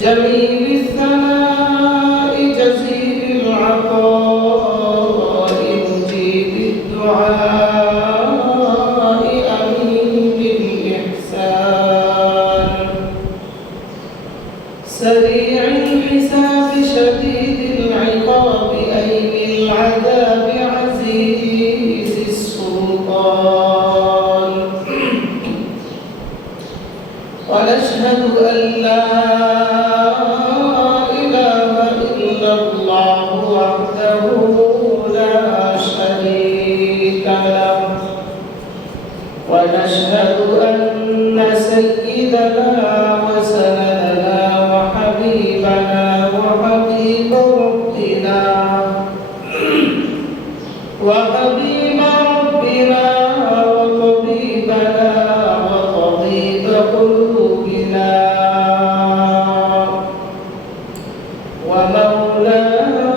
جميل الثناء جزيل العطاء مجيب الدعاء أمين الإحسان سريع الحساب شديد العقاب أين العذاب عزيز السلطان ونشهد أن لا إله إلا الله وحده لا شريك له ونشهد أن سيدنا وسندنا وحبيبنا وحبيب ربنا وحبيب ربنا وطبيبنا وطبيب قلوبنا ومولانا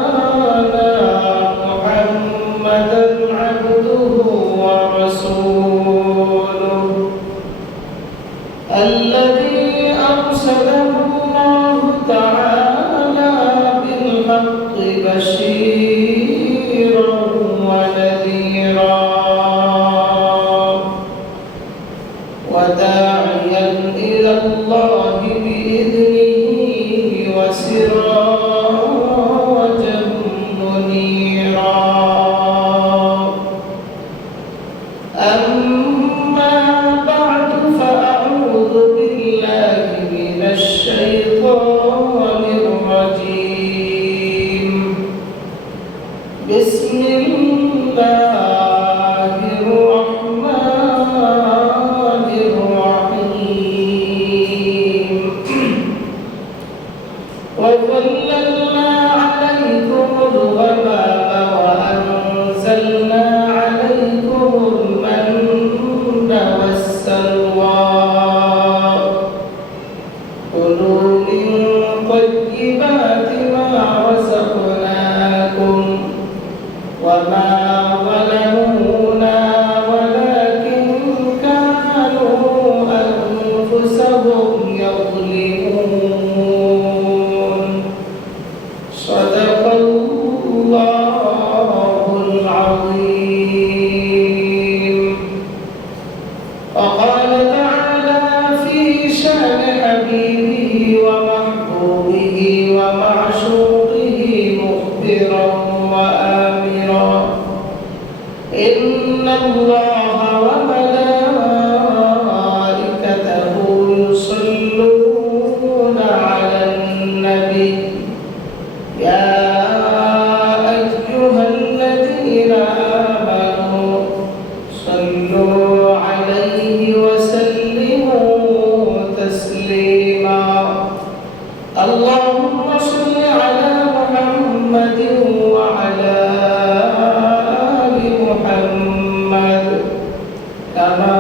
محمدا عبده ورسوله الذي أرسله الله تعالى بالحق بشيرا ونذيرا وداعيا إلى الله بإذنه وسراجا منيرا أما بعد فأعوذ بالله من الشيطان الرجيم بسم الله الرحمن الرحيم وظللنا عليكم الغمام وأنزلنا عليكم المن والسلوى كلوا من طيبات ما رزقناكم وما ظلمونا ولكن كانوا أنفسهم يظلمون صدق الله العظيم وقال تعالى في شأن حبيبه ومحبوبه ومعشوقه مخبرا وآمرا إن الله وملائكته يصلون على النبي يا أيها الذين آمنوا صلوا عليه وسلموا تسليما اللهم صل على محمد وعلى آل محمد كما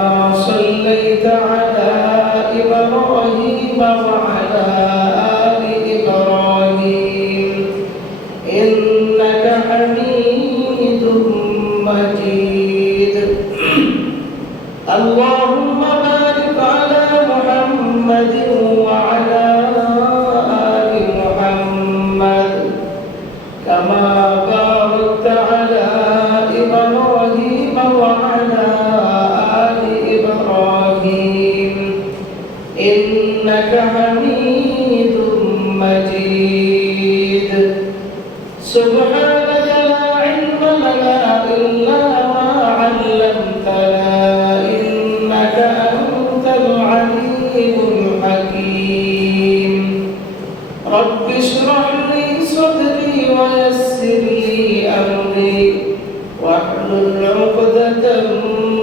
صليت على إبراهيم وعلى آل إبراهيم إنك حميد مجيد اللهم بارك على محمد وعلى آل محمد كما باركت على إبراهيم وعلى آل إبراهيم إنك حميد مجيد سبحانك لا علم لنا إلا ما علمتنا إنك أنت العليم الحكيم رب اشرح لي صدري ويسر لي أمري واحلل عقدة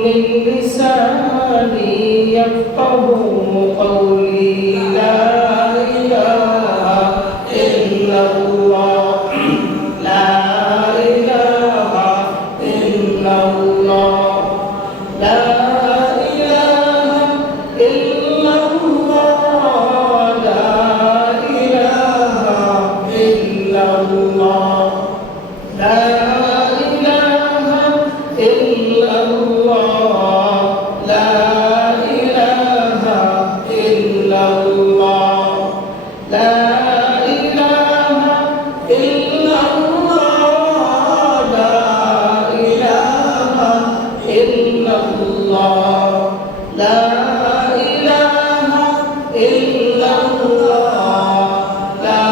من لساني يفقه قولي لا إله إلا الله لا إلا الله لا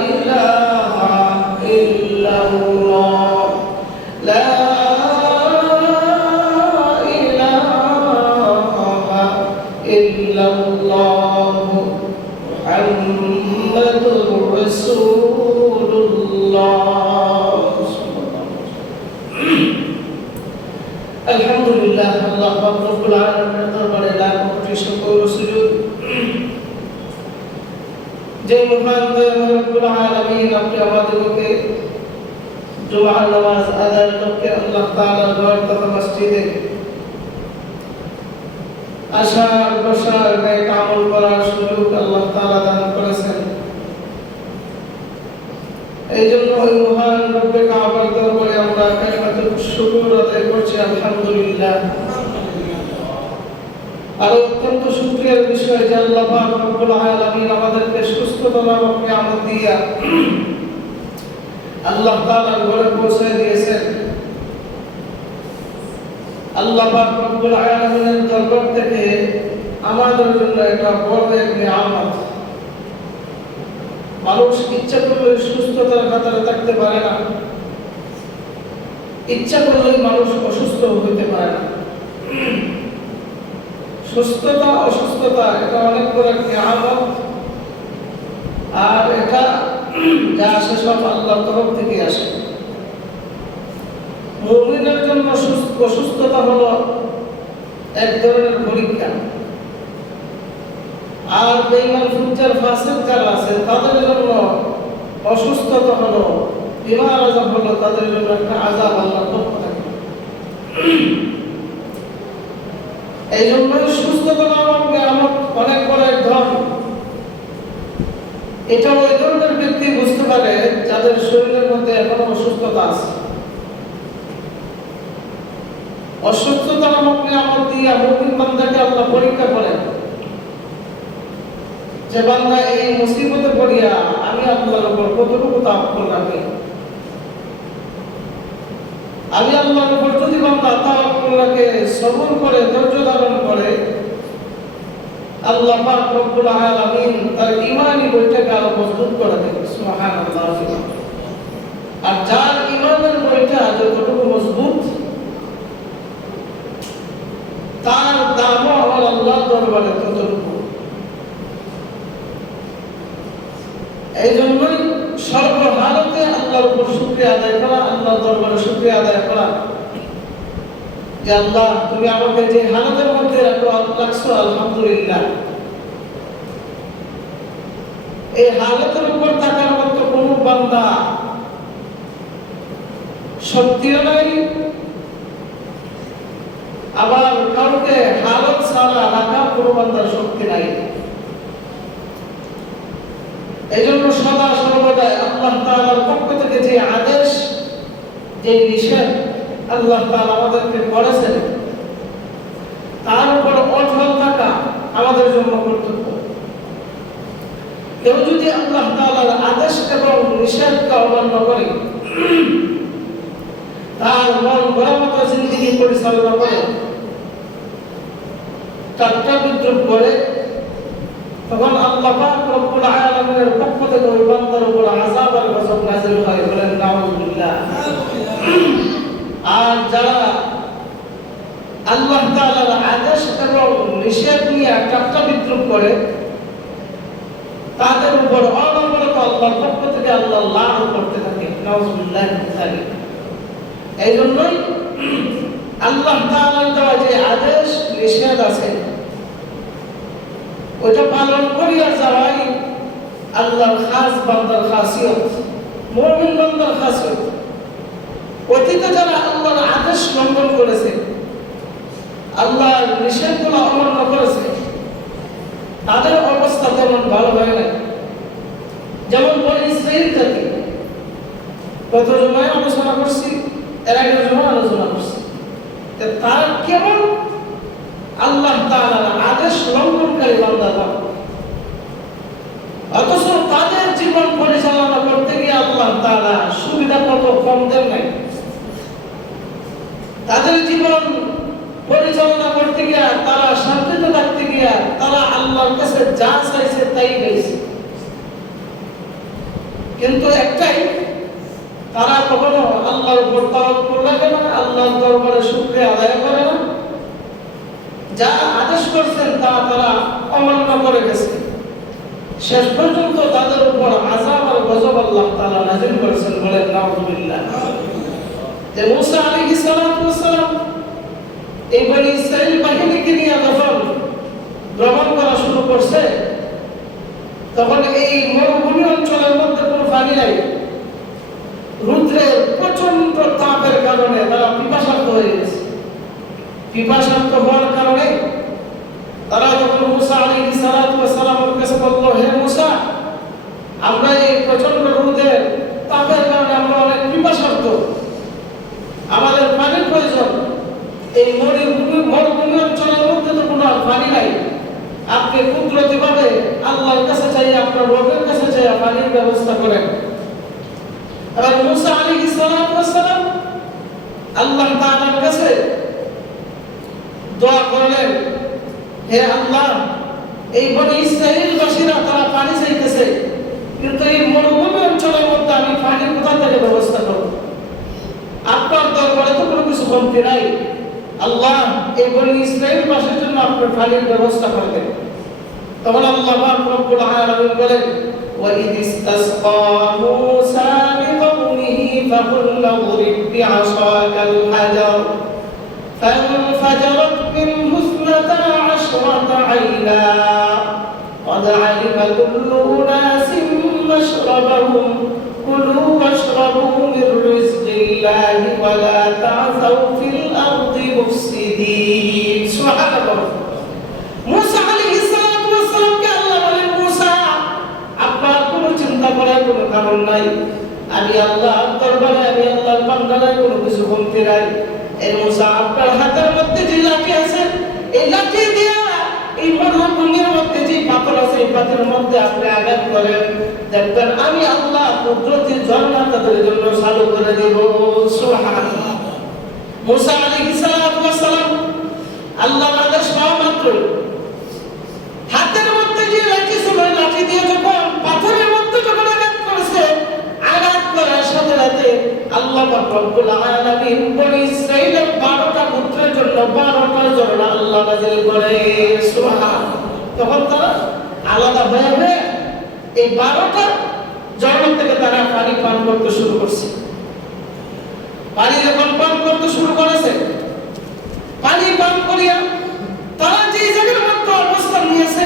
إله إلا الله لا إله إلا الله محمد رسول الله الحمد لله الله رب العالمين দরবারে লাখ কোটি শুকর ও সুজুদ যে মহান রব্বুল আলামিন আপনি আমাদেরকে জুমার নামাজ আদায় করতে আল্লাহ তাআলার ঘর তথা মসজিদে আসার বসার নেক আমল করার সুযোগ আল্লাহ তাআলা দান করেছেন এই জন্য ওই মহান রব্বুল কাবার দরবারে আমরা কালিমাতুল শুকর আদায় করছি আলহামদুলিল্লাহ আর অত্যন্ত শুকরিয়ার বিষয় যে আল্লাহ পাক রব্বুল আলামিন আমাদেরকে সুস্থতা এবং নিয়ামত দিয়া আল্লাহ তাআলার ঘরে পৌঁছে দিয়েছেন আল্লাহ পাক রব্বুল আলামিনের দরবার থেকে আমাদের জন্য এটা বড় এক নিয়ামত মানুষ ইচ্ছা করলে সুস্থতার কাতারে থাকতে পারে না ইচ্ছা করলে মানুষ অসুস্থ হতে পারে না সুস্থতা অসুস্থতা এটা অনেক বড় একটা নিয়ামত আর এটা যা আসে সব আল্লাহর তরফ থেকে আসে মুমিনের জন্য অসুস্থতা হলো এক ধরনের পরীক্ষা আর বেঈমান ফুজ্জার ফাসিক যারা আছে তাদের জন্য অসুস্থতা হলো বিমার আযাব হলো তাদের জন্য একটা আযাব আল্লাহর পক্ষ থেকে এই জন্য সুস্থতা নামক নিয়ামত অনেক বড় এক ধন এটা ওই ধরনের ব্যক্তি বুঝতে পারে যাদের শরীরের মধ্যে এখনো অসুস্থতা আছে অসুস্থতা নামক নিয়ামত দিয়ে মুমিন বান্দাকে আল্লাহ পরীক্ষা করেন যে বান্দা এই মুসিবতে পড়িয়া আমি আল্লাহর উপর কতটুকু তাওয়াক্কুল রাখি আমি আল্লাহর উপর যদি বান্দা তাওয়াক্কুল রাখে সবর করে ধৈর্য ধারণ করে আল্লাহ পাক রব্বুল আলামিন তার ঈমানি বইটাকে আরো মজবুত করে দেন সুবহানাল্লাহ আর যার ঈমানের বইটা যতটুকু মজবুত তার দামও আমার আল্লাহর দরবারে ততটুকু এই জন্যই সর্বহালতে আল্লাহর উপর শুকরিয়া আদায় করা আল্লাহর দরবারে শুকরিয়া আদায় করা যে আল্লাহ তুমি আমাকে যে হালতের মধ্যে রাখছো আলহামদুলিল্লাহ এই হালতের উপর থাকার মতো কোন বান্দা শক্তিও নাই আবার কাউকে হালত ছাড়া রাখা কোনো বান্দার শক্তি নাই এই জন্য সদা সর্বদা আল্লাহ তাআলার পক্ষ থেকে যে আদেশ যে নিষেধ আল্লাহ তাআলা আমাদেরকে করেছেন তার উপর অটল থাকা আমাদের জন্য কর্তব্য কেউ যদি আল্লাহ তাআলার আদেশ এবং নিষেধকে অমান্য করে তার মন গড়া মতো জিন্দেগি পরিচালনা করে ঠাট্টা বিদ্রুপ করে তখন আল্লাহ পাক রব্বুল আলামিনের পক্ষ থেকে ওই বান্দার উপর আযাব আর গজব নাযিল হয় বলেন নাউযুবিল্লাহ আর যারা আল্লাহ তাআলার আদেশ এবং নিষেধ নিয়ে ঠাট্টা বিদ্রুপ করে তাদের উপর অনবরত আল্লাহর পক্ষ থেকে আল্লাহ লান করতে থাকে নাউযুবিল্লাহ এই জন্যই আল্লাহ তাআলার দেওয়া যে আদেশ নিষেধ আছে ওটা পালন করিয়া যাওয়াই আল্লাহর খাস বান্দার খাসিয়ত মুমিন বান্দার খাসিয়ত অতীতে যারা আল্লাহর আদেশ লঙ্ঘন করেছে আল্লাহর নিষেধগুলো অমান্য করেছে তাদের অবস্থা তেমন ভালো হয় না যেমন বনি ইসরাঈল জাতি কত জমায় আলোচনা করছি এর আগে জমা আলোচনা করছি তার কেমন আল্লাহ তাআলার আদেশ লঙ্ঘনকারী বান্দা অথচ তাদের জীবন পরিচালনা করতে গিয়ে আল্লাহ তাআলা সুবিধা কত কম দেন নাই তাদের জীবন পরিচালনা করতে গিয়ে তারা শান্তিতে থাকতে গিয়ে তারা আল্লাহ আল্লাহর কাছে যা চাইছে তাই পেয়েছে। কিন্তু একটাই, তারা কখনো আল্লাহর উপর তাওয়াক্কুল রাখে না, আল্লাহর দরবারে শুকরিয়া আদায় করে না। যা আদেশ করছেন তা তারা অমান্য করে গেছে। শেষ পর্যন্ত তাদের উপর আযাব আর গজব আল্লাহ তাআলা নাযিল করেছেন। বলেন নাউযুবিল্লাহ। যে মুসা আলাইহিস সালাতু ওয়াস সালাম এই বনি ইসরাইল বাহিনীকে নিয়ে যখন ভ্রমণ করা শুরু করছে, তখন এই মরুভূমি অঞ্চলের মধ্যে কোনো পানি নাই। রৌদ্রের প্রচন্ড তাপের কারণে তারা পিপাসার্ত হয়ে গেছে। পিপাসার্ত হওয়ার কারণে তারা যখন মুসা আলাইহিস সালাতু ওয়াস সালামের কাছে বলল, হে মুসা, আমরা এই প্রচন্ড রৌদ্রের তাপের কারণে আমরা অনেক পিপাসার্ত, আমাদের পানির প্রয়োজন। এই মরুভূমি অঞ্চলের মধ্যে তো কোনো পানি নাই, আপনি কুদরতিভাবে আল্লাহর কাছে চাই, আপনার রবের কাছে চাই পানির ব্যবস্থা করেন। এবার মুসা আলাইহিস সালাতু ওয়াস সালাম আল্লাহ তাআলার কাছে দোয়া করলেন, হে আল্লাহ, এই বনি ইসরাইলবাসীরা তারা পানি চাইতেছে, কিন্তু এই মরুভূমি অঞ্চলের মধ্যে আমি পানির কোথা থেকে ব্যবস্থা করব? আপনার দরবারে তো কোনো কিছু কমতি নাই। আল্লাহ, এই বনি ইসরাইলবাসীর জন্য আপনি পানির ব্যবস্থা করবেন। তখন আল্লাহ রব্বুল আলামিন বলেন, وَإِذِ اسْتَسْقَى مُوسَى لِقَوْمِهِ فَقُلْنَا اضْرِب بِّعَصَاكَ الْحَجَرَ فَانفَجَرَتْ مِنْهُ اثْنَتَا عَشْرَةَ عَيْنًا قَدْ عَلِمَ كُلُّ أُنَاسٍ مَّشْرَبَهُمْ كُلُوا وَاشْرَبُوا مِن رِّزْقِ اللَّهِ وَلَا تَعْثَوْا فِي الْأَرْضِ مُفْسِدِينَ। সুবহানাল্লাহ। মুসা আলাইহিস সালাতু ওয়াস সালামকে আল্লাহ বলেন, মুসা, আপনার কোনো চিন্তা করার কোনো কারণ নাই। আমি আল্লাহর দরবারে, আমি আল্লাহর বান্দারে কোনো কিছু কমতি নাই। এই মুসা, আপনার হাতের মধ্যে যে লাঠি আছে, এই লাঠি দিয়ে এই মরুভূমির মধ্যে যে পাথর আছে, এই পাথরের মধ্যে আপনি আঘাত করেন, দেখবেন আমি আল্লাহ কুদরতি ঝর্ণা তাদের জন্য চালু করে দেব। সুবহানাল্লাহ। মুসা আলাইহিস সালাতু ওয়াস সালাম আল্লাহর আদেশ পাওয়া মাত্র হাতের মধ্যে যে লাঠি ছিল, লাঠি দিয়ে যখন পাথরের মধ্যে যখন আঘাত করেছে, আঘাত করার সাথে সাথে আল্লাহ রব্বুল আলামিন বনি ইসরাইলের 12টা পুত্রের জন্য 12টা ঝর্ণা আল্লাহ নাযিল করে। সুবহানাল্লাহ। তখন তারা আলাদা হয়ে হয়ে এই 12টা ঝর্ণা থেকে তারা পানি পান করতে শুরু করছে। পানি যখন পান করতে শুরু করেছে, পানি পান করিয়া তারা যে জায়গার মধ্যে অবস্থান নিয়েছে,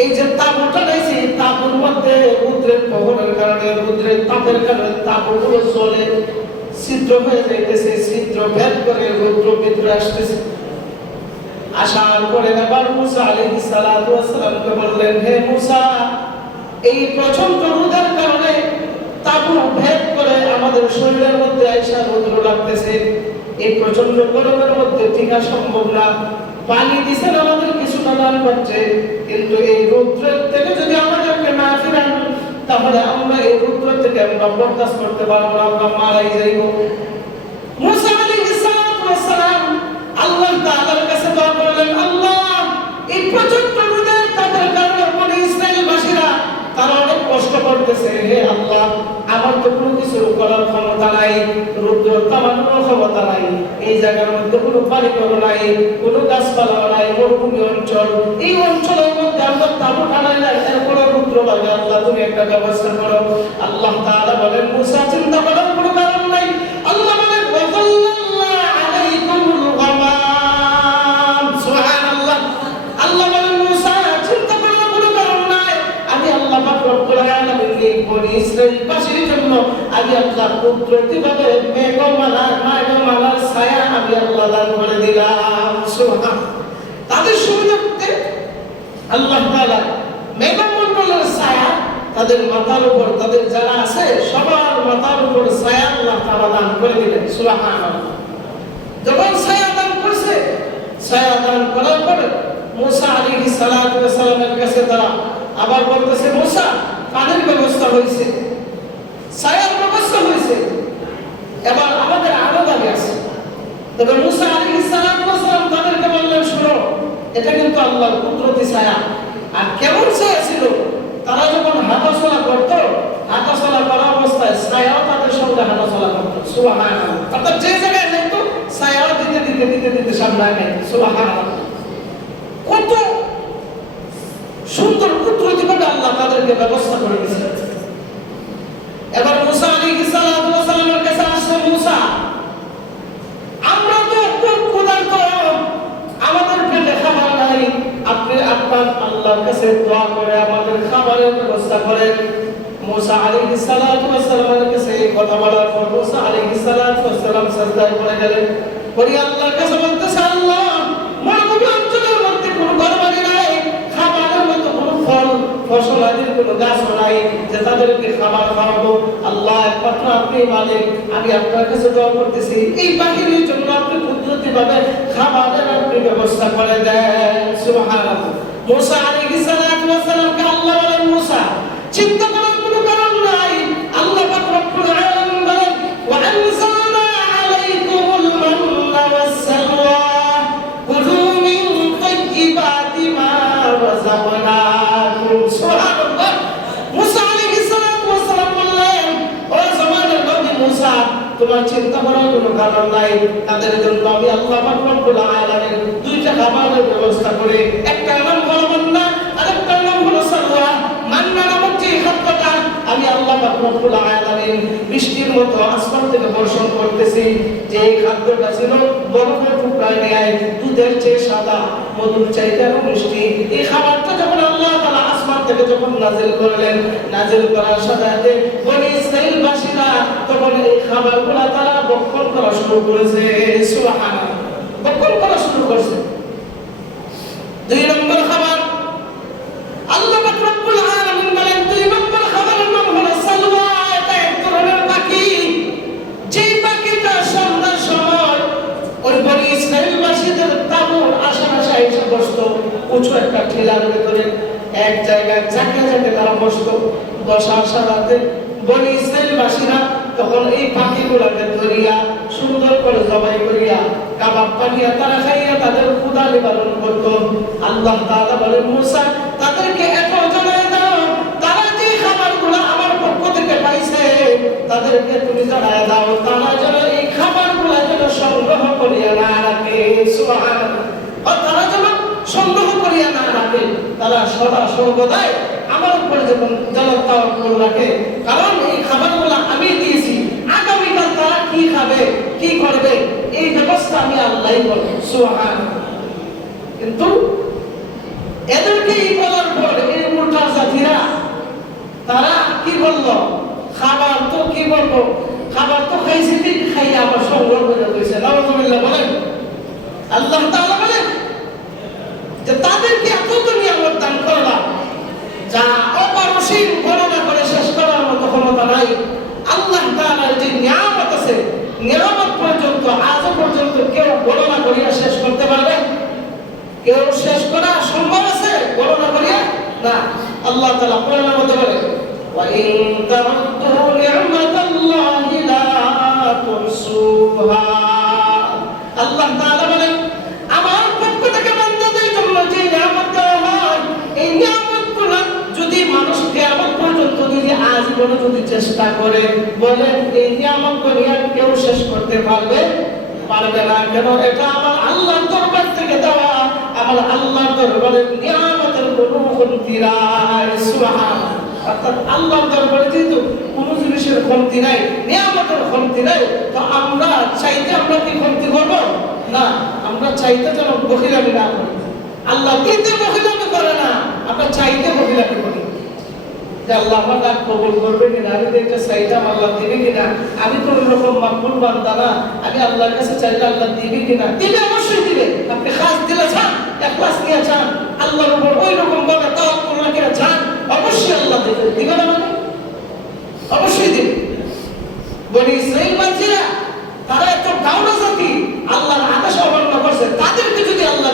এই যে তাঁবুটা রয়েছে, এই তাঁবুর মধ্যে রৌদ্রের প্রহরের কারণে, রৌদ্রের তাপের কারণে তাঁবুগুলো জ্বলে ছিদ্র হয়ে যাইতেছে, ছিদ্র ভেদ করে রৌদ্র ভিতরে আসতেছে। আসার পরে আবার মুসা আলাইহিস সালাতু ওয়াস সালামকে বললেন, হে মুসা, এই প্রচন্ড রোদের কারণে তাঁবু ভেদ করে আমাদের শরীরের মধ্যে আইসা রৌদ্র লাগতেছে, এই প্রচন্ড গরমের মধ্যে টিকা সম্ভব না। পানি দিছেন আমাদের কিছুটা দান করছে, কিন্তু এই রৌদ্রের থেকে যদি আমাদেরকে না ফিরান, তাহলে আমরা এই রৌদ্র থেকে আমরা বরদাস্ত করতে পারবো না, আমরা মারাই যাইব। মুসা আলাইহিস সালাতু ওয়াস সালাম আল্লাহ তাআলার কাছে দোয়া করলেন, আল্লাহ, এই প্রচন্ড রোদের তাপের কারণে বনি ইসরাইলবাসীরা তারা অনেক কষ্ট করতেছে, হে আল্লাহ, আমার তো কোনো কিছু করার ক্ষমতা নাই, রৌদ্র থামানোর ক্ষমতা নাই, এই জায়গার মধ্যে কোনো পানি নাই, কোনো গাছপালা নাই, মরুভূমি অঞ্চল, এই অঞ্চলের মধ্যে আমরা তাঁবু টানাই না, এরপরে রৌদ্র লাগে, আল্লাহ তুমি একটা ব্যবস্থা করো। আল্লাহ তাআলা বলেন, মুসা, চিন্তা করার কোনো কারণ নাই। আল্লাহ বলেন, ওয়াযাল্লাল্না আলাইকুমুল গামাম। সুবহানাল্লাহ। আল্লাহ বলেন, মুসা, চিন্তা করার কোনো কারণ নাই, আমি আল্লাহ পাক রব্বুল আলামিন এই বনি ইসরাইলবাসীর জন্য আমি আল্লাহ কুদরতিভাবে মেঘমালার ছায়া আমি আল্লাহ দান করে দিলাম। সুবহানাল্লাহ। তাদের সুবিধার্থে আল্লাহ তাআলা মেঘমণ্ডলের ছায়া তাদের মাথার উপর, তাদের যারা আছে সবার মাথার উপর ছায়া আল্লাহ তাআলা দান করে দিলেন। সুবহানাল্লাহ। যখন ছায়া দান করছে, ছায়া দান করার পরে মুসা আলাইহিস সালাতু ওয়াস সালামের কাছে তারা আবার বলতেছে, মুসা, পানির ব্যবস্থা হয়েছে, ছায়ার ব্যবস্থা হয়েছে, এবার আমাদের আলো দাবি আছে। তবে মুসা আলাইহিস সালাতু ওয়াস সালাম তাদেরকে বললেন, শোনো, এটা কিন্তু আল্লাহর কুদরতি ছায়া, আর কেমন চেয়েছিল, তারা যখন হাঁটাচলা করতো, হাঁটাচলা করা অবস্থায় ছায়াও তাদের সঙ্গে হাঁটাচলা করতো। সুবহানাল্লাহ। অর্থাৎ যে জায়গায় যেত ছায়াও দিতে দিতে দিতে দিতে সামনে আগে। সুবহানাল্লাহ। কত সুন্দর কুদরতিভাবে আল্লাহ তাদেরকে ব্যবস্থা করে দিয়েছে। এবার মুসা আলাইহিস সালামের কাছে আসলো মুসা, আমরা তো খুব ক্ষুধার্ত, আমাদের পেটে খাবার নাই, আপনি আপনার আল্লাহর কাছে দোয়া করে আমাদের খাবারের ব্যবস্থা করেন। মুসা আলাইহিস সালামের কাছে এই কথা বলার পর মুসা আলাইহিস সালাম সিজদায় পড়ে গেলেন। পরে আল্লাহর কাছে বলতেছে, আল্লাহ মরুভূমি অঞ্চলের মধ্যে কোনো ঘরবাড়ি নাই, খাবারের মতো কোনো ফল ফসল আদির কোনো গাছ নাই যে তাদেরকে খাবার খাওয়াবো। আল্লাহ একমাত্র আপনি মালিক, আমি আপনার কাছে দোয়া করতেছি এই পাখির জন্য আপনি কুদরতিভাবে খাবারের আপনি ব্যবস্থা করে দেন। সুবহানাল্লাহ। মুসা আলাইহিস সালামকে আল্লাহ বলেন, মুসা চিন্তা করার কোনো কারণ নাই। আল্লাহ পাক রব্বুল আলামিন বলেন, ওয়া আনজালনা আলাইকুমুল মান্না ওয়াস সালওয়া কুলু মিন তাইয়্যিবাতি মা রাযাকনাকুম। সুবহানাল্লাহ। মুসা আলাইহিস সালাম বললেন, ও জামানের নবী মুসা, তোমার চিন্তা করার কোনো কারণ নাই, তাদের জন্য আমি আল্লাহ পাক রব্বুল আলামিন দুইটা খাবারের ব্যবস্থা করে, একটা নাম হলো মান্না আর একটা নাম হলো সালওয়া। মান্না নামক যে খাদ্যটা আমি আল্লাহ পাক রব্বুল আলামিন বৃষ্টির মতো আসমান থেকে বর্ষণ করতেছি, যে এই খাদ্যটা ছিল বরফের টুকরায় নেয়, দুধের চেয়ে সাদা, মধুর চাইতে আরো মিষ্টি। এই খাবারটা যখন আল্লাহ তাআলা আসমান থেকে যখন নাজিল করলেন, নাজিল করার সাথে সাথে বনি ইসরাঈলবাসীরা তখন এই খাবারগুলো তারা ভক্ষণ করা শুরু করেছে। সুবহানাল্লাহ। ভক্ষণ করা শুরু করেছে। দুই নম্বর খাবার আল্লাহ পাক রব্বুল আলামিন বলেন, দুই নম্বর খাবারের নাম হলো সালওয়া। এটা এক ধরনের পাখি, যেই পাখিটা সন্ধ্যার সময় ওই বনি ইসরাঈলবাসীদের তাঁবুর আশেপাশে এসে বসতো, উঁচু একটা টিলার ভিতরে এক জায়গায় ঝাঁকে ঝাঁকে তারা বসতো। বসার সাথে বনি ইসরাঈলবাসীরা তখন এই পাখিগুলোকে ধরিয়া সুন্দর করে জবাই করিয়া কাবাব বানিয়ে তারা খাইয়া তাদের ক্ষুধা নিবারণ করত। আল্লাহ তাআলা বলেন, মুসা তাদেরকে এত জানাই দাও, তারা যে খাবারগুলো আমার পক্ষ থেকে পাইছে তাদেরকে তুমি জানাই দাও, তারা যেন এই খাবারগুলো যেন সংগ্রহ করিয়া না রাখে। সুবহানাল্লাহ। তারা যেন সংগ্রহ করিয়া না রাখে, তারা সদা সর্বদাই আমার উপরে যেন তাওয়াক্কুল রাখে, কারণ এই খাবারগুলো আমি দিয়েছি, আগামীকাল তারা কি খাবে কি করবে এই ব্যবস্থা আমি আল্লাহই করব। সুবহানাল্লাহ। কিন্তু এদেরকে এই বলার পর এই মুরতাদ জাতিরা তারা কি বলল, খাবার তো কি বলবো, খাবার তো খাইছি, ঠিক খাইয়া আবার সংগ্রহ করে দিয়েছে। নাউযুবিল্লাহ। বলেন আল্লাহ তাআলা বলেন যে তাদেরকে এত নিয়ামত দান করলাম যা অপারসীম গণনা করে শেষ করার মতো ক্ষমতা নাই। আল্লাহ তাআলার যে নিয়ামত আছে, নিয়ামত পর্যন্ত আজ পর্যন্ত কেউ গণনা করিয়া শেষ করতে পারবে? কেউ শেষ করা সম্ভব আছে গণনা করিয়া? না। আল্লাহ তাআলা কোরআনের মধ্যে বলে, ওয়া ইন তা'উদ্দু নি'মাতাল্লাহি লা তুহসুহা। আল্লাহ তাআলা বলেন, আমার পক্ষ থেকে বান্দাদের জন্য যে নিয়ামত দেওয়া হয়, এই নিয়ামতগুলো যদি মানুষ কিয়ামত পর্যন্ত যদি আজীবন যদি চেষ্টা করে, বলেন এই নিয়ামতগুলো কেউ শেষ করতে পারবে না। কেন? এটা আমার আল্লাহর দরবার থেকে দেওয়া, আমার আল্লাহর দরবারের নিয়ামতের কোনো কমতি নাই। সুবহানাল্লাহ। অর্থাৎ আল্লাহর দরবারে যেহেতু কোনো জিনিসের কমতি নাই, নিয়ামতের কমতি নাই, তো আমরা চাইতে আমরা কি কমতি করব না। আমরা চাইতে যেন বখিলামি না করি। আল্লাহ দিতে বখিলামি করে না, আমরা চাইতে বখিলামি করি যে আল্লাহ আমার ডাক কবুল করবে কিনা, আমি এটা চাইতাম আল্লাহ দিবে কিনা, আমি তো ওইরকম মাকবুল বান্দা না, আমি আল্লাহর কাছে চাইলে আল্লাহ দিবে কিনা। দিবে, অবশ্যই দিবে। আপনি খাস দিলে চান, ইখলাস নিয়ে চান, আল্লাহর উপর ওইরকম ভাবে তাওয়াক্কুল রেখে চান, অবশ্যই আল্লাহ দিবে। দিবে না মানে? অবশ্যই দিবে। বনি ইসরাঈলবাসীরা তারা এত গাওড়া জাতি, আল্লাহর আদেশ অমান্য করছে, তাদেরকে যদি আল্লাহ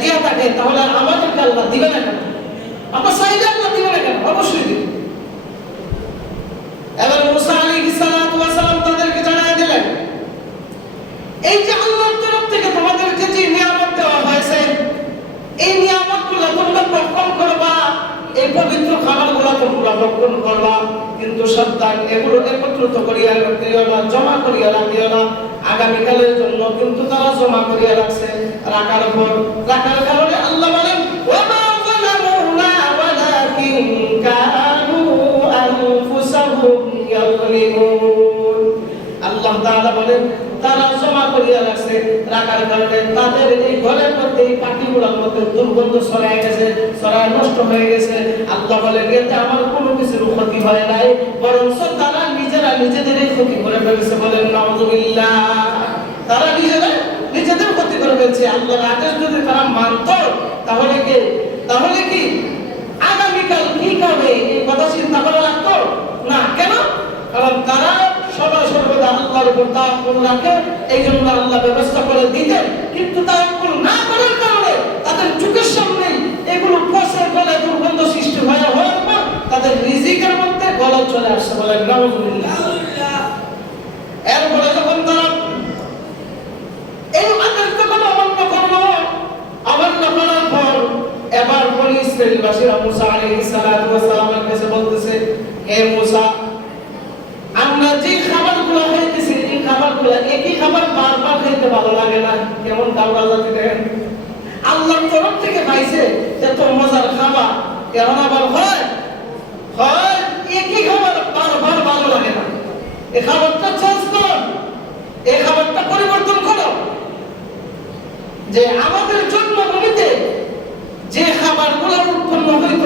দিয়া থাকে তাহলে আমাদেরকে আল্লাহ দিবে না কেন? আমরা চাইলে আল্লাহ দিবে না কেন? অবশ্যই দিবে। এবার মুসা আলাইহিস সালাম তাদেরকে জানায় দিলেন, এই যে আল্লাহর তরফ থেকে তোমাদেরকে যে নিয়ামত দেওয়া হয়েছে, এই নিয়ামতগুলো তোমরা পবিত্র খাবারগুলো তোমরা ভক্ষণ করবা, কিন্তু সাবধান এগুলো একত্রিত করিয়া রাখিও না, জমা করিয়া রাখিও না। আগামীকালের জন্য কিন্তু তারা জমা করিয়া রাখছে। রাখার কারণে আল্লাহ বলেন ওয়ামা যালামুনা ওয়ালাকিন কানু আনফুসাহুম ইয়াযলিমুন। আল্লাহ তাআলা বলেন তারা জমা করিয়া রাখছে, রাখার কারণে তাদের এই ঘরের মধ্যে এই পাখিগুলোর মধ্যে দুর্গন্ধ ছড়ায় গেছে, ছড়ায় নষ্ট হয়ে গেছে। আল্লাহ বলেন এতে আমার কোনো কিছুর ক্ষতি হয় নাই, বরং তারা নিজেরা নিজেদেরই ক্ষতি করে ফেলেছে। বলেন নাউযুবিল্লাহ। তারা নিজেদের ক্ষতি করে ফেলছে। আল্লাহর আদেশ যদি তারা মানত তাহলে কি আগামীকাল কি হবে এই কথা চিন্তা করা লাগতো না। কেন? কারণ তারা সর্বদা আল্লাহর উপর তাওয়াক্কুল রাখে, এই জন্য আল্লাহ ব্যবস্থা করে দিতেন। কিন্তু তাওয়াক্কুল না করার কারণে তাদের চোখের সামনে এগুলো পচে গলে দুর্গন্ধ সৃষ্টি হওয়ার পর তাদের রিজিকের মধ্যে গলদ চলে আসছে। বলেন নাউযুবিল্লাহ। এরপরে যখন তারা এই আদেশগুলো অমান্য করার পর এবার বনি ইসরাঈলবাসীরা মুসা আলাইহিস সালাতু ওয়াস সালামের কাছে বলতেছে, হে মুসা, আমরা যে খাবারগুলো খাইতেছি এই খাবারগুলো একই খাবার বারবার খেতে ভালো লাগে না। কেমন খাবার জাতি দেখেন, আল্লাহর তরফ থেকে পাইছে এত মজার খাবার, কেমন আবার হয় একই খাবার বারবার ভালো লাগে না। এই খাবারটা চেঞ্জ করো, এই খাবারটা পরিবর্তন করো। যে আমাদের জন্মভূমিতে যে খাবারগুলো উৎপন্ন হইত,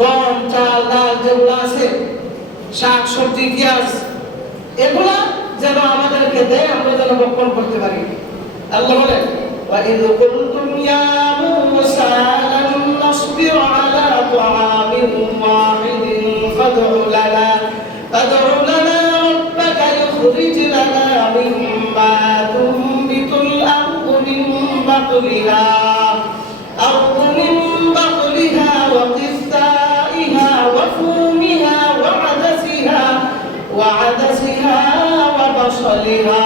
গম, চাল, ডাল যেগুলো আছে, শাক সবজি, পেঁয়াজ, এগুলা যেন আমাদেরকে দেয়, আমরা যেন ভক্ষণ করতে পারি। আল্লাহ বলেন وَإِذْ قُلْتُمْ يَا مُوسَى لَن نَّصْبِرَ عَلَىٰ طَعَامٍ وَاحِدٍ فَادْعُ لَنَا رَبَّكَ يُخْرِجْ لَنَا مِمَّا تُنبِتُ الْأَرْضُ مِن بَقْلِهَا وَقِثَّائِهَا وَفُومِهَا وعدسها وبصلها।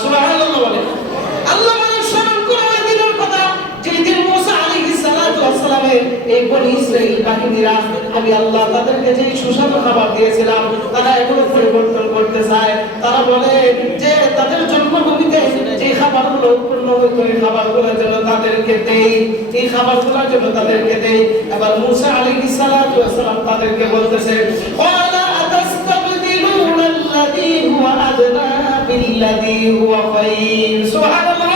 সুবহানাল্লাহ। বলে আল্লাহ মানে স্মরণ করে ওই দিনের কথা, যে দিন মুসা আলাইহিস সালাতু ওয়াস সালামের এই বনি ইসরাঈল বাহিনীরা আমি আল্লাহ তাদেরকে যে সুস্বাদু খাবার দিয়েছিলাম তারা এগুলো পরিবর্তন করতে চায়। তারা বলে যে তাদের জন্মভূমিতে যে খাবারগুলো উৎপন্ন হতো এই খাবারগুলো যেন তাদেরকে দেই, এই খাবারগুলো যেন তাদেরকে দেই। এবার মুসা আলাইহিস সালাতু ওয়াস সালাম তাদেরকে বলতেছে ওয়ালা আতাস্তাবদিলুনা আল্লাযী হুয়া আদনা বিল্লাযী হুয়া খায়র। সুবহানাল্লাহ।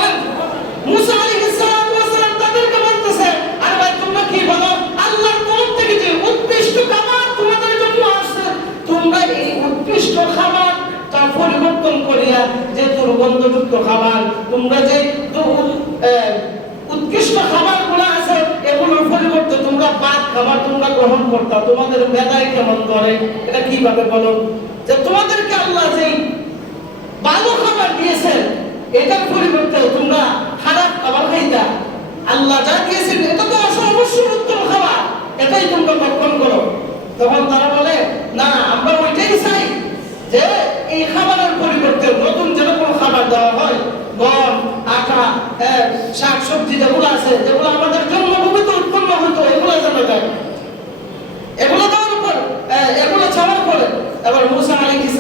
মুসা আলাইহিস সালাতু ওয়াস সালাম তাদেরকে বলতেছে, আরে ভাই তোমরা কি বলো, আল্লাহর তরফ থেকে যে উৎকৃষ্ট খাবার তোমাদের জন্য আসছে, তোমরা এই উৎকৃষ্ট খাবার তার পরিবর্তন করিয়া যে দুর্গন্ধযুক্ত খাবার, তোমরা যে উৎকৃষ্ট খাবারগুলো আছে এগুলোর পরিবর্তে তোমরা বাদ খাবার তোমরা গ্রহণ করতা, তোমাদের মেধায় কেমন করে? এটা কিভাবে বলো যে তোমাদেরকে আল্লাহ যে ভালো খাবার দিয়েছেন এটার পরিবর্তে তোমরা খারাপ খাবার খাইতা? আল্লাহ যা দিয়েছেন এটা তো অবশ্যই উত্তম খাবার, এটাই তোমরা ভক্ষণ করো। তখন তারা বলে না, আমরা ওইটাই চাই যে এই খাবারের পরিবর্তে নতুন যেরকম খাবার দেওয়া হয়, গম, আটা, শাক সবজি যেগুলো আছে, যেগুলো আমাদের জন্মভূমিতে উৎপন্ন হতো, এগুলো যেন দেয়। এগুলো দেওয়ার উপর এগুলো ছাড়ার পরে এবার মুসা আলাইহিস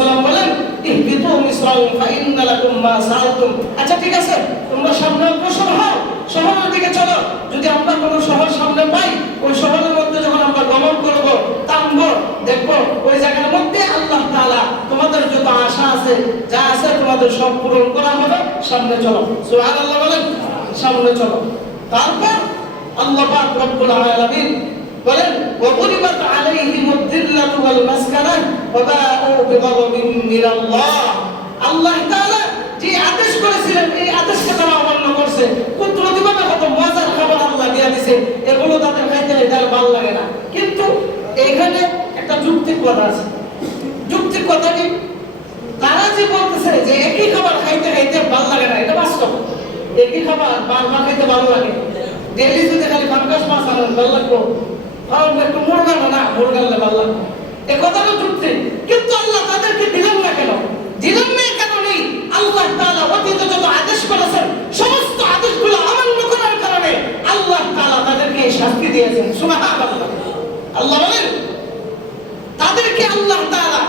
সালাম বলেন ইহবিতু মিসরাইম ফাইন্না লাকুম মা সাআলতুম। আচ্ছা ঠিক আছে, তোমরা সামনে অগ্রসর হও, শহরের দিকে চলো। যদি আমরা কোনো শহর সামনে পাই, ওই শহরের মধ্যে যখন আমরা গমন করব, থামব, দেখব ওই জায়গার মধ্যে আল্লাহ তাআলা তোমাদের যত আশা আছে, যা আছে তোমাদের সব পূরণ করা হবে। সামনে চলো। সুবহানাল্লাহ বলেন, সামনে চলো। তারপর আল্লাহ পাক রব্বুল আলামিন বলেন ওয়াকুরিবাত আলাইহিমুদ দিল্লাতু ওয়াল মাসকানাহ ওয়া বাউ বিগাদাবিন মিনাল্লাহ। আল্লাহ তাআলা যে আদেশ করেছিলেন এই আদেশকে তারা অমান্য করছে। কুদরতিভাবে কত মজার খাবার আল্লাহ দিয়ে দিয়েছে, এগুলো তাদের খাইতে তাদের ভালো লাগে না। কিন্তু এখানে একটা যুক্তিক কথা আছে। যুক্তিক কথা কি? তারা যে বলতেছে যে একই খাবার খাইতে খাইতে ভালো লাগে না, এটা বাস্তব। একই খাবার বারবার খাইতে ভালো লাগে। ডেইলি যদি খালি পাঙ্গাস মাছ আনেন ভালো লাগবে, একটু মুরগানো না, মুরগানলে ভালো লাগবে, এ কথাটা যুক্তি। কিন্তু আল্লাহ তাদেরকে দিলেন না কেন? দিলেন না কেন নেই? আল্লাহ তাআলা অতীতে যত আদেশ করেছেন সমস্ত আদেশগুলো অমান্য করার কারণে আল্লাহ তাআলা তাদেরকে শাস্তি দিয়েছেন। সুবহানাল্লাহ। আল্লাহ বলেন তাদেরকে আল্লাহ তাআলা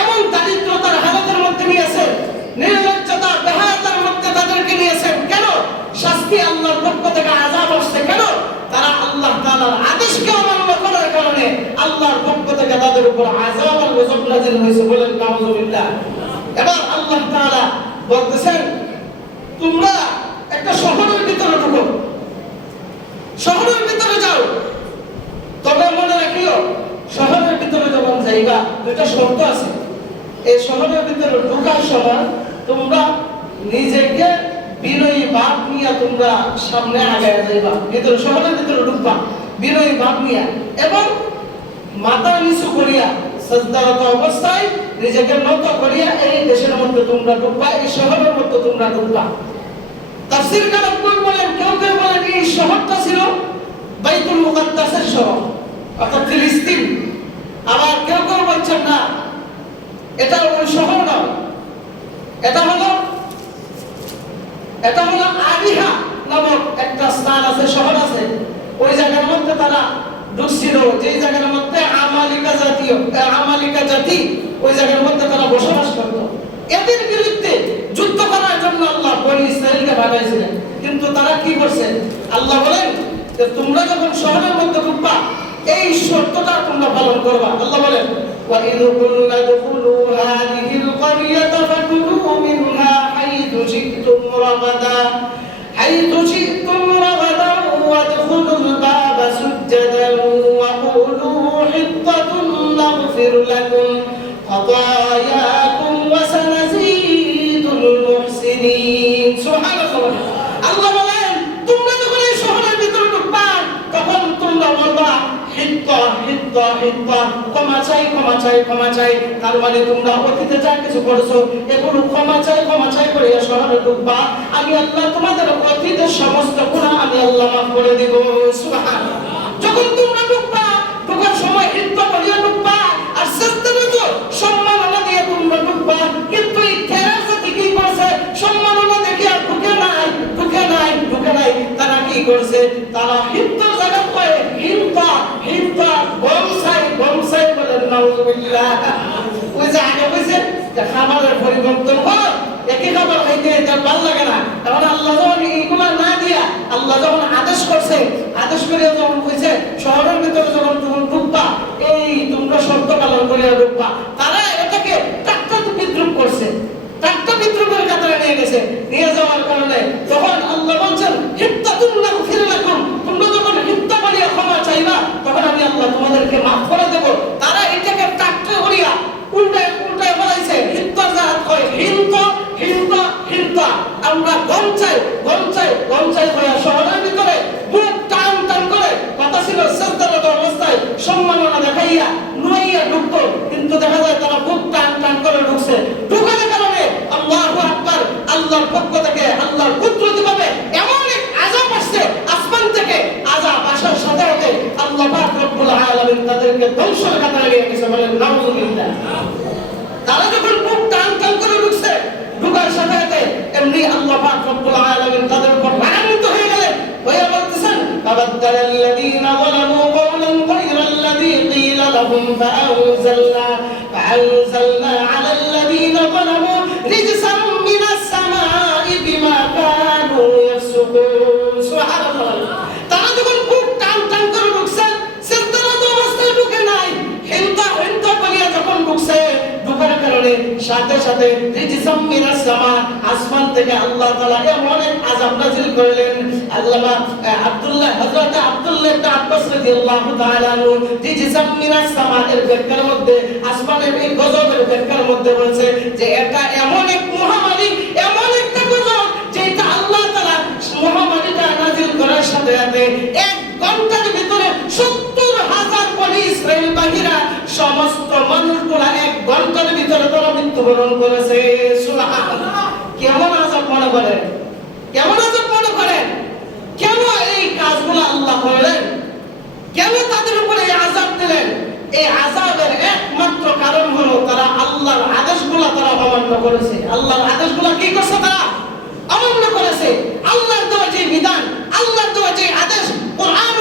এমন দারিদ্রতার হালাতের মধ্যে নিয়েছেন, নির্লজ্জতা বেহায়াতার মধ্যে তাদেরকে নিয়েছেন। কেন? শাস্তি আল্লাহর পক্ষ থেকে আযাব আসছে। কেন? তারা আল্লাহ তাআলার আদেশকে অমান্য করার কারণে আল্লাহর পক্ষ থেকে তাদের উপর আযাব আর গজব নাযিল হয়েছে। বলেন নাউযুবিল্লাহ। এবার আল্লাহ তাআলা বলতেছেন তোমরা একটা শহরের ভিতরে ঢুকো, শহরের ভিতরে যাও, তবে মনে রাখিও শহরের ভিতরে যখন যাইবা দুইটা শর্ত আছে। এই শহরের ভিতরে ঢোকার সময় তোমরা নিজেকে বিনয়ী ভাব নিয়ে তোমরা সামনে আগায় যাইবা। ভিতরে শহরের ভিতরে ঢুকবা বিনয়ী ভাব নিয়ে এবং মাথা নিচু করিয়া সাজদারত অবস্থায় নিজেকে নত করিয়া এই দেশের মধ্যে তোমরা ঢুকবা, এই শহরের মধ্যে তোমরা ঢুকবা। তাফসীর কালাম বলেন, কেউ কেউ বলেন এই শহরটা ছিল বাইতুল মুকাদ্দাসের শহর অর্থাৎ ফিলিস্তিন। আবার কেউ কেউ বলছেন না এটা ওই শহর নয়, এটা হলো আবিহা নামক একটা স্থান আছে, শহর আছে। ওই জায়গার মধ্যে তারা ঢুকছিল, যে জায়গার মধ্যে আমালিকা জাতি ওই জায়গার মধ্যে তারা বসবাস করত। এদের বিরুদ্ধে যুদ্ধ করার জন্য আল্লাহ বনী ইসরাঈলকে পাঠাইছিলেন। কিন্তু তারা কি করছে? আল্লাহ বলেন যে তোমরা যখন শহরের মধ্যে ঢুকবা এই শর্তটা তোমরা পালন করবা। আল্লাহ বলেন وَإِذْ قُلْنَا ادْخُلُوا هَٰذِهِ الْقَرْيَةَ فَكُلُوا مِنْهَا حَيْثُ شِئْتُمْ رَغَدًا وَادْخُلُوا الْبَابَ سُجَّدًا وَقُولُوا حِطَّةٌ نَغْفِرْ لَكُمْ خَطَايَاكُمْ وَسَنَزِيدُ الْمُحْسِنِينَ। সুবহানাল্লাহ। আল্লাহ বলেন তোমরা যখন এই শহরের ভিতরে ঢুকবা তখন তোমরা বলবা হিত্তা হিত্তা হিত্তা, ক্ষমা চাই। তার মানে তোমরা অতীতে যা কিছু করেছো এগুলো ক্ষমা চাই করে শহরে ঢুকবা। আমি আল্লাহ তোমাদের অতীতের সমস্ত গুনাহ আমি আল্লাহ মাফ করে দেব। সুবহানাল্লাহ। যখন তোমরা ঢুকবা ঢোকার সময় হিত্তা বলিয়া ঢুকবা আর সাজদারত সম্মাননা দিয়ে তোমরা ঢুকবা। কিন্তু এই খেলার সাথে কি করছে? সম্মাননা দেখে আর ঢুকে নাই। তারা কি করছে? তারা হিত্তার জায়গা পায় হিত্তা গমসাই বলেন নাউযুবিল্লাহ। ওই যে আগে কইছে যে খাবারের পরিবর্তন হয়, একই খাবার খাইতে তার ভালো লাগে না। তখন আল্লাহ যখন এইগুলা না দিয়া আল্লাহ যখন আদেশ করে যখন কইছে শহরের ভিতরে যখন ঢুকবা এই তোমরা শর্ত পালন করিয়া ঢুকবা, তারা এটাকে টাট্টা বিদ্রুপ করছে, টাট্টা বিদ্রুপের কাতারে নিয়ে যাওয়ার কারণে তখন আল্লাহ বলছেন হিত্তাতুন নাগফির লাকুম, তোমরা যখন হিত্তা বলিয়া ক্ষমা চাইবা তখন আমি আল্লাহ তোমাদেরকে মাফ করে দেব। তারা এটাকে টাট্টা করিয়া উল্টায় বলাইছে। হিত্তার জাত হয় হিন্তা। আমরা গমচাই হইয়া শহরের ভিতরে বুক টান করে কথা ছিল সাজদারত অবস্থায় সম্মাননা দেখাইয়া নুইয়া ঢুকতো। কিন্তু দেখা যায় তারা বুক টান করে ঢুকছে। ঢুকার কারণে আল্লাহু আকবার, আল্লাহর পক্ষ থেকে আল্লাহর কুদরতিভাবে এমন এক আযাব আসছে আসমান থেকে। আযাব আসার সাথে সাথে আল্লাহ পাক রব্বুল আলামিন তাদেরকে ধ্বংসের কাতারে নিয়ে গেছে। বলেন নাউযুবিল্লাহ। তারা যখন বুক টান করে ঢুকছে, ঢুকার সাথে সাথে এমনি আল্লাহ পাক রব্বুল আলামিন তাদের উপর রাগান্বিত হয়ে গেলেন। হয়ে বলতেছেন ফাবাদদালাল্লাযীনা যালামু কওলান গায়রাল্লাযী ক্বিলা লাহুম ফাআনজালনা আলাল্লাযীনা যালামু রিজসাম মিনাস সামাই বিমা কানু ইয়াফসুকুন। সুবহানাল্লাহ। তারা যখন বুক টান করে ঢুকছে, সিজদারত অবস্থায় ঢুকে নাই, হিন্তা বলিয়া যখন ঢুকছে, ঢুকার কারণে সাথে সাথে রিজসাম মিনাস সামা, আসমান থেকে আল্লাহ তাআলা এমন এক আযাব নাযিল করলেন। আল্লামা হযরত আব্দুল্লাহ ইবনে আব্বাস রাদিয়াল্লাহু তাআলা আনহু রিজসাম মিনাস সামা এর ব্যাখ্যার মধ্যে, আসমানের এই গজবের ব্যাখ্যার মধ্যে বলছে যে এটা এমন এক মহামারী, এমন একটা গজব যেটা আল্লাহ তাআলা মহামারীটা নাযিল করার সাথে সাথে এক ঘন্টার ভিতরে ৭০,০০০ বনী ইসরাঈল বাহিরা সমস্ত মানুষগুলা এক ঘন্টার ভিতরে তারা মৃত্যুবরণ করেছে। সুবহানাল্লাহ। কেমন আযাব মনে করেন? কেন এই কাজগুলো আল্লাহ করলেন? কেন তাদের উপরে এই আযাব দিলেন? এই আযাবের একমাত্র কারণ হলো তারা আল্লাহর আদেশগুলো তারা অমান্য করেছে। আল্লাহর আদেশগুলো কি করছে? তারা অমান্য করেছে। আল্লাহর দেওয়া যে বিধান, আল্লাহর দেওয়া যে আদেশ, কোরআন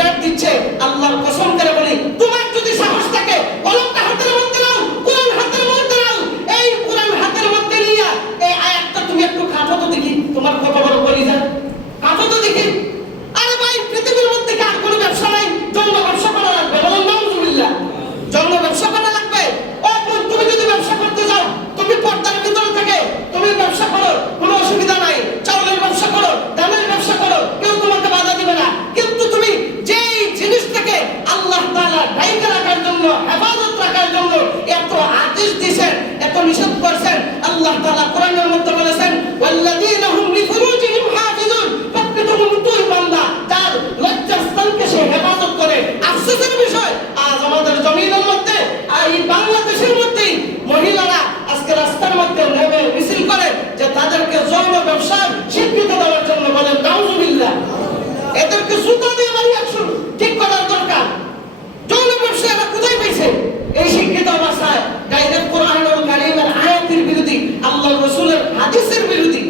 থ্রেট দিচ্ছে, আল্লাহর কসম করে বলি, তোমার যদি সাহস থাকে কলমটা হাতের মধ্যে নাও, কোরআন হাতের মধ্যে নাও, এই কোরআন হাতের মধ্যে নিয়ে এই আয়াতটা তুমি একটু খাটো তো দেখি, তোমার কত বড় কলিজা, খাটো তো দেখি। আরে ভাই, পৃথিবীর মধ্যে কি আর কোনো ব্যবসা নাই? জন্ম ব্যবসা করা লাগবে, বলেন নাউজুবিল্লাহ। জন্ম ব্যবসা করা লাগবে। ও বোন, তুমি যদি ব্যবসা করতে যাও, তুমি পর্দার ভিতরে থেকে তুমি ব্যবসা করো, কোনো অসুবিধা নাই। চাউলের ব্যবসা করো, ধানের ব্যবসা করো, কেউ তোমাকে বাধা দিবে না। কিন্তু তুমি যেই জিনিসটাকে আল্লাহ তাআলা ঢাইকে রাখার জন্য, হেফাজত রাখার জন্য এত আদেশ দিয়েছেন, এত নিষেধ করেছেন, আল্লাহ তাআলা কোরআনের মধ্যে বলেছেন, ওয়াল্লাযীনা হুম লিফুরুজিহিম হাফিজুন, প্রত্যেকটা মুমিন বান্দা তার লজ্জাস্থানকে সে হেফাজত করে। আফসোসের বিষয়, আজ আমাদের জমিনের মধ্যে, এই বাংলাদেশের মধ্যেই মহিলারা আজকে রাস্তার মধ্যে নেমে মিছিল করে যে তাদেরকে যৌন ব্যবসার স্বীকৃতি দেওয়ার জন্য, বলেন নাউজুবিল্লাহ। এদেরকে জুতা দিয়ে মারি একশো ঠিক করার দরকার। যৌন ব্যবসা এরা কোথায় পেয়েছে? এই শিক্ষিত অবস্থায় ডাইরেক্ট কোরআনুল কারীমের আয়াতের বিরোধী, আল্লাহর রাসূলের হাদিসের বিরোধী।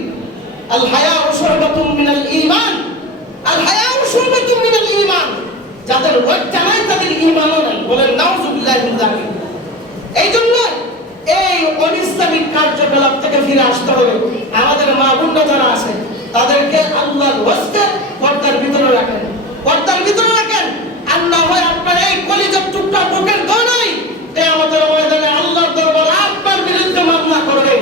আল হায়াউ শুরবাতুম মিনাল ঈমান, আল হায়াউ শুরবাতুম মিনাল ঈমান। যাদের লজ্জা নাই তাদের ঈমানও নাই, বলেন নাউজুবিল্লাহ মিন যালিক। এই জন্য এই অনিসলামিক কার্যকলাপ থেকে ফিরে আসতে হবে। আমাদের মা বোনরা যারা আছে তাদেরকে আল্লাহর ওয়াস্তে পর্দার ভিতরে রাখেন, পর্দার ভিতরে রাখেন। আর না হয় আপনার এই কলিজার টুকরা বুকের দোনাই আমাদের ময়দানে আল্লাহর দরবারে আপনার বিরুদ্ধে মামলা করবে।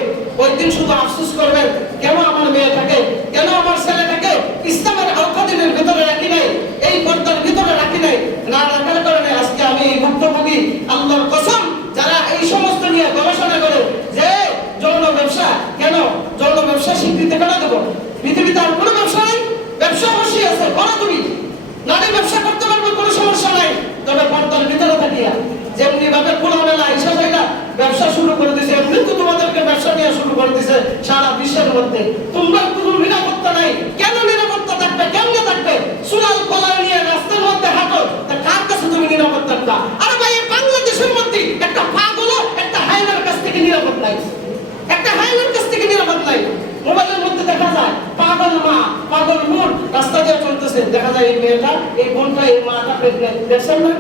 ওই দিন শুধু আফসোস করবেন, কেন আমার মেয়েটাকে, কেন আমার ছেলেটাকে ইসলামের আওতাধীনের ভিতরে রাখি নাই, এই পর্দার ভিতরে রাখি নাই। না রাখার কারণে আজকে আমি ভুক্তভোগী। আল্লাহর কসম, যারা এই সমস্ত নিয়ে গবেষণা করে যে যৌন ব্যবসা, কেন যৌন ব্যবসা স্বীকৃতি কেন দেবো? পৃথিবীতে আর কোনো ব্যবসা নাই? ব্যবসা অবশ্যই আছে, করো তুমি, নারী ব্যবসা করতে পারবে, কোনো সমস্যা নাই। তবে পর্দার ভিতরে থাকিয়া যেমনি ভাবে খোলামেলা আইসা জায়গা ব্যবসা শুরু করে দিয়েছে, এমনি তো তোমাদেরকে ব্যবসা নিয়ে শুরু করে দিয়েছে সারা বিশ্বের মধ্যে। তোমরা কোনো নিরাপত্তা নাই। কেন নিরাপত্তা থাকবে? কেমনে থাকবে? সুলাল কলা নিয়ে রাস্তার মধ্যে হাঁটো, তা কার কাছে তুমি নিরাপত্তা পাবা? আরে ভাই, এই বাংলাদেশের মধ্যে একটা পাগল একটা হায়নার কাছ থেকে নিরাপদ নাই, একটা হায়নার কাছ থেকে নিরাপদ নাই। মোবাইলের মধ্যে দেখা যায় পাগল মা, পাগল বোন রাস্তা দিয়ে চলতেছে, দেখা যায় এই মেয়েটা, এই বোনটা, এই মাটা প্রেগনেন্ট, দেখছেন না?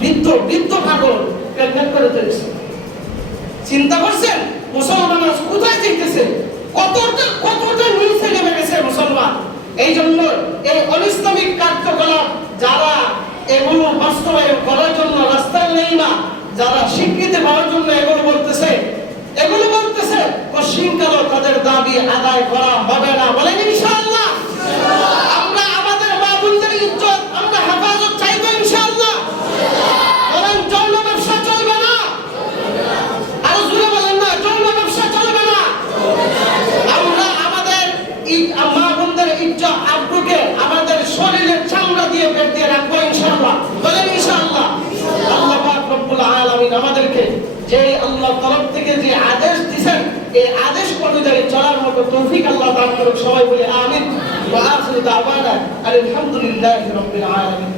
বৃদ্ধ বৃদ্ধ পাগল প্রেগনেন্ট করে তুলছে। চিন্তা করছেন মুসলমান আজ কোথায় যেতেছে? কতটা কতটা নিচে নেমে গেছে মুসলমান। এই জন্য এই অনিসলামিক কার্যকলাপ যারা এগুলো বাস্তবায়ন করার জন্য রাস্তায় নেই না, যারা স্বীকৃতি পাওয়ার জন্য এগুলো বলতেছে পশ্চিমকালও তাদের দাবি আদায় করা হবে না, বলেন ইনশাআল্লাহ। আমরা আমাদের মা বোনদের ইজ্জত আমরা হেফাজত চাইবো ইনশাআল্লাহ। বলেন যৌন ব্যবসা চলবে না, আরো জোরে বলেন না, যৌন ব্যবসা চলবে না। আমরা আমাদের মা বোনদের ইজ্জত আব্রুকে আমাদের শরীরের চামড়া দিয়ে বের দিয়ে রাখবো ইনশাআল্লাহ, বলেন ইনশাআল্লাহ। আল্লাহ পাক রব্বুল আলামিন আমাদেরকে যে আল্লাহর তরফ থেকে যে আদেশ দিবেন এই আদেশ অনুযায়ী চলার মতো তৌফিক আল্লাহ দান করুন। সবাই বলে আমিন। ওয়া আখিরু দাওয়ানা আলহামদুলিল্লাহি রাব্বিল আলামিন।